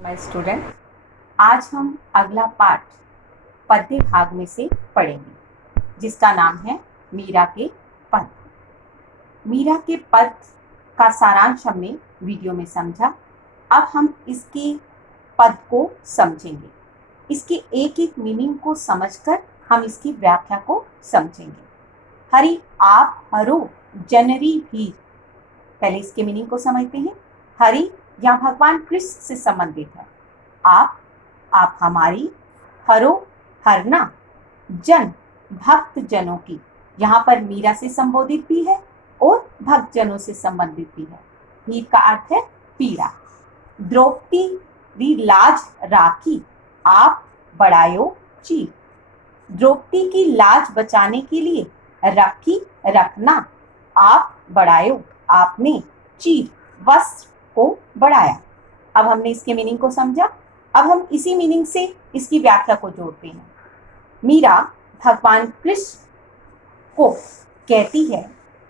My student, आज हम अगला पाठ पद्य भाग में से पढ़ेंगे जिसका नाम है मीरा के पद। मीरा के पद का सारांश हमने वीडियो में समझा। अब हम इसके पद को समझेंगे, इसके एक एक मीनिंग को समझकर हम इसकी व्याख्या को समझेंगे। हरि आप हरो जनरी भी, पहले इसके मीनिंग को समझते हैं। हरि यहाँ भगवान कृष्ण से संबंधित है। आप हमारी, हरो हरना, जन भक्त जनों की, यहाँ पर मीरा से संबोधित भी है और भक्त जनों से संबंधित भी है। मीर का अर्थ है पीड़ा। द्रौपदी री लाज राखी, आप बढ़ायो चीर। द्रौपदी की लाज बचाने के लिए राखी रखना, आप बढ़ायो, आपने, चीर वस्त्र को बढ़ाया। अब हमने इसके मीनिंग को समझा। अब हम इसी मीनिंग से इसकी व्याख्या को जोड़ते हैं। मीरा भगवान कृष्ण को कहती है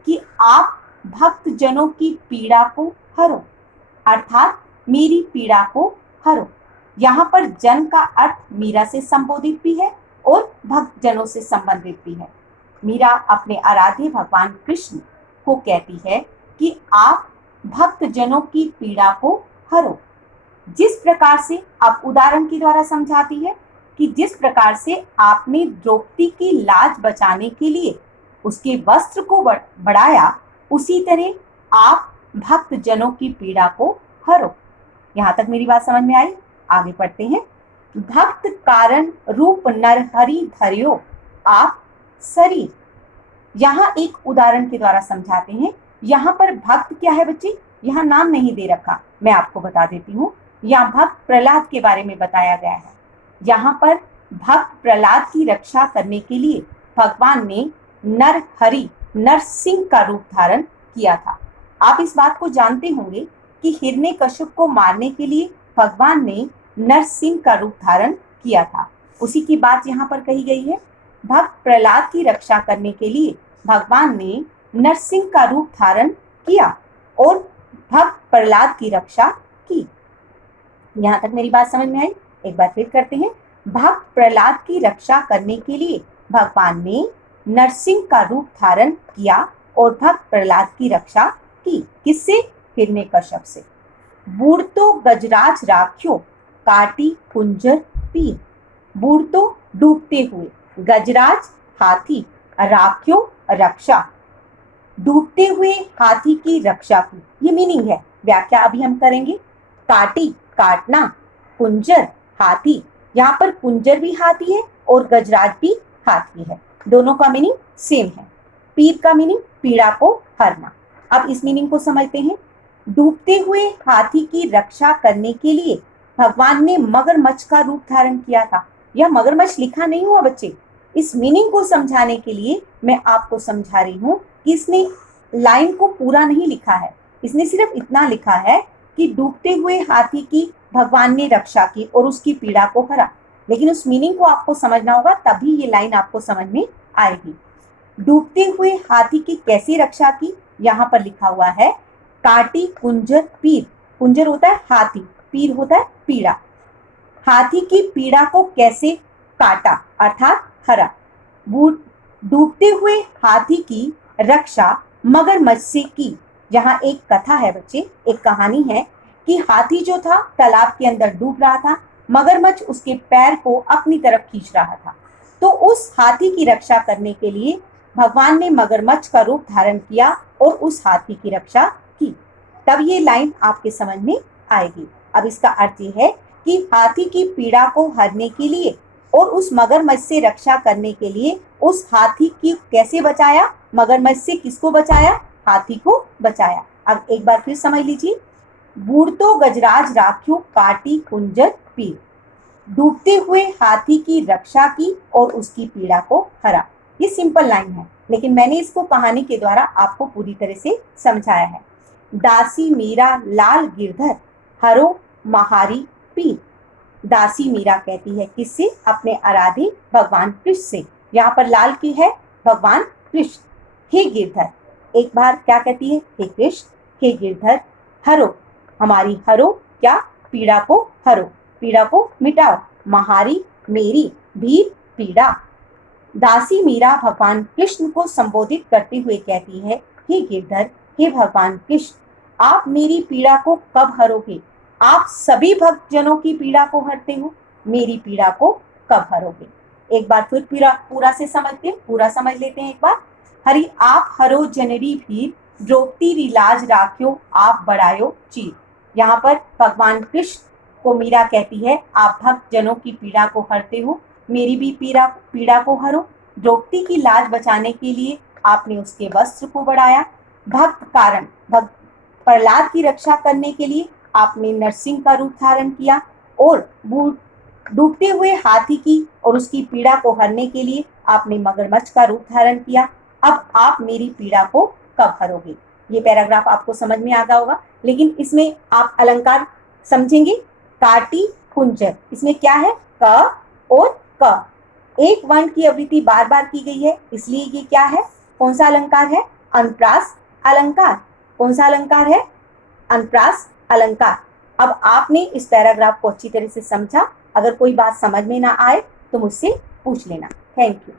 कि आप भक्त जनों की पीड़ा को हरो, अर्थात मेरी पीड़ा को हरो। यहाँ पर जन का अर्थ मीरा से संबोधित भी है और भक्त जनों से संबंधित भी है। मीरा अपने आराध्य भगवान कृष्ण को कहती है कि आप भक्त जनों की पीड़ा को हरो। जिस प्रकार से, अब उदाहरण के द्वारा समझाती है कि जिस प्रकार से आपने द्रौपदी की लाज बचाने के लिए उसके वस्त्र को बढ़ाया, उसी तरह आप भक्त जनों की पीड़ा को हरो। यहाँ तक मेरी बात समझ में आई? आगे पढ़ते हैं। भक्त कारण रूप नर हरि धर्यो, आप शरीर। यहाँ एक उदाहरण के द्वारा समझाते हैं। यहाँ पर भक्त क्या है बच्चे? यहाँ नाम नहीं दे रखा, मैं आपको बता देती हूँ। यहाँ भक्त प्रहलाद के बारे में बताया गया है। यहाँ पर भक्त प्रहलाद की रक्षा करने के लिए भगवान ने नर हरि, नरसिंह का रूप धारण किया था। आप इस बात को जानते होंगे कि हिरण्यकश्यप को मारने के लिए भगवान ने नरसिंह का रूप धारण किया था। उसी की बात यहाँ पर कही गई है। भक्त प्रहलाद की रक्षा करने के लिए भगवान ने नरसिंह का रूप धारण किया और भक्त प्रहलाद की रक्षा की। यहाँ तक मेरी बात समझ में आई? एक बार फिर करते हैं। भक्त प्रहलाद की रक्षा करने के लिए भगवान ने नरसिंह का रूप धारण किया और भक्त प्रहलाद की रक्षा की। किससे? हिरण्यकश्यप से। बूढ़तो गजराज राख्यो, काटी कुंजर पीर। बूढ़तो डूबते हुए, गजराज हाथी, राख्यो रक्षा, डूबते हुए हाथी की रक्षा की। ये मीनिंग है। व्याख्या अभी हम करेंगे। काटी काटना, कुंजर हाथी, यहाँ पर कुंजर भी हाथी है और गजराज भी हाथी है, दोनों का मीनिंग सेम है। पीर का मीनिंग पीड़ा को हरना। अब इस मीनिंग को समझते हैं। डूबते हुए हाथी की रक्षा करने के लिए भगवान ने मगरमच्छ का रूप धारण किया था। यह मगरमच्छ लिखा नहीं हुआ बच्चे। इस मीनिंग को समझाने के लिए मैं आपको समझा रही हूँ कि इसने लाइन को पूरा नहीं लिखा है। इसने सिर्फ इतना लिखा है कि डूबते हुए हाथी की भगवान ने रक्षा की और उसकी पीड़ा को हरा, लेकिन उस मीनिंग को आपको समझना होगा, तभी ये लाइन आपको समझ में आएगी। डूबते हुए हाथी की कैसे रक्षा की? यहाँ पर लिखा हुआ है, काटी कुंजर पीर। कुंजर होता है हाथी, पीर होता है पीड़ा। हाथी की पीड़ा को कैसे काटा, अर्थात हरा। डूबते हुए हाथी की रक्षा मगरमच्छ से की। यहाँ एक कथा है बच्चे, एक कहानी है कि हाथी जो था तालाब के अंदर डूब रहा था, मगरमच्छ उसके पैर को अपनी तरफ खींच रहा था। तो उस हाथी की रक्षा करने के लिए भगवान ने मगरमच्छ का रूप धारण किया और उस हाथी की रक्षा की। तब ये लाइन आपके समझ में आएगी। अब इसका अर्थ ये है कि हाथी की पीड़ा को हरने के लिए और उस मगरमच्छ से रक्षा करने के लिए उस हाथी की कैसे बचाया? मगरमच्छ से किसको बचाया? हाथी को बचाया। अब एक बार फिर समझ लीजिए। बूढ़तो गजराज राख्यो, काटी कुंजर पीर। डूबते हुए हाथी की रक्षा की और उसकी पीड़ा को हरा। ये सिंपल लाइन है, लेकिन मैंने इसको कहानी के द्वारा आपको पूरी तरह से समझाया है। दासी मीरा लाल गिरधर, हरो महारी पीर। दासी मीरा कहती है किससे? अपने आराध्य भगवान कृष्ण से। यहाँ पर लाल की है भगवान कृष्ण। हे गिरधर, एक बार क्या कहती है? हे कृष्ण, हे गिरधर, हरो, हमारी हरो क्या? पीड़ा को हरो, पीड़ा को मिटाओ, महारी मेरी भी पीड़ा। दासी मीरा भगवान कृष्ण को संबोधित करते हुए कहती है, हे गिरधर, हे भगवान कृष्ण, आप मेरी पीड़ा को कब हरोगे? आप सभी भक्तजनों की पीड़ा को हरते हो, मेरी पीड़ा को कब हरोगे? एक बार फिर पूरा से पूरा समझ लेते हैं एक बार। हरि आप हरो जनरी भीर, द्रौपदी री लाज राख्यो आप बढ़ायो चीर। यहाँ पर भगवान कृष्ण को मीरा कहती है, आप भक्त जनों की पीड़ा को हरते हो, मेरी भी पीड़ा को हरो। द्रौपदी की लाज बचाने के लिए आपने उसके वस्त्र को बढ़ाया। भक्त प्रहलाद की रक्षा करने के लिए आपने नरसिंह का रूप धारण किया, और डूबते हुए हाथी की और उसकी पीड़ा को हरने के लिए आपने मगरमच्छ का रूप धारण किया। अब आप मेरी पीड़ा को कब हरोगे? ये पैराग्राफ आपको समझ में आ गया होगा, लेकिन इसमें आप अलंकार समझेंगे। काटी कुंजर, इसमें क्या है? क और क, एक वर्ण की आवृत्ति बार बार की गई है, इसलिए ये क्या है? कौन सा अलंकार है? अनुप्रास अलंकार। कौन सा अलंकार है? अनुप्रास अलंकार। अब आपने इस पैराग्राफ को अच्छी तरह से समझा। अगर कोई बात समझ में ना आए तो मुझसे पूछ लेना। Thank you.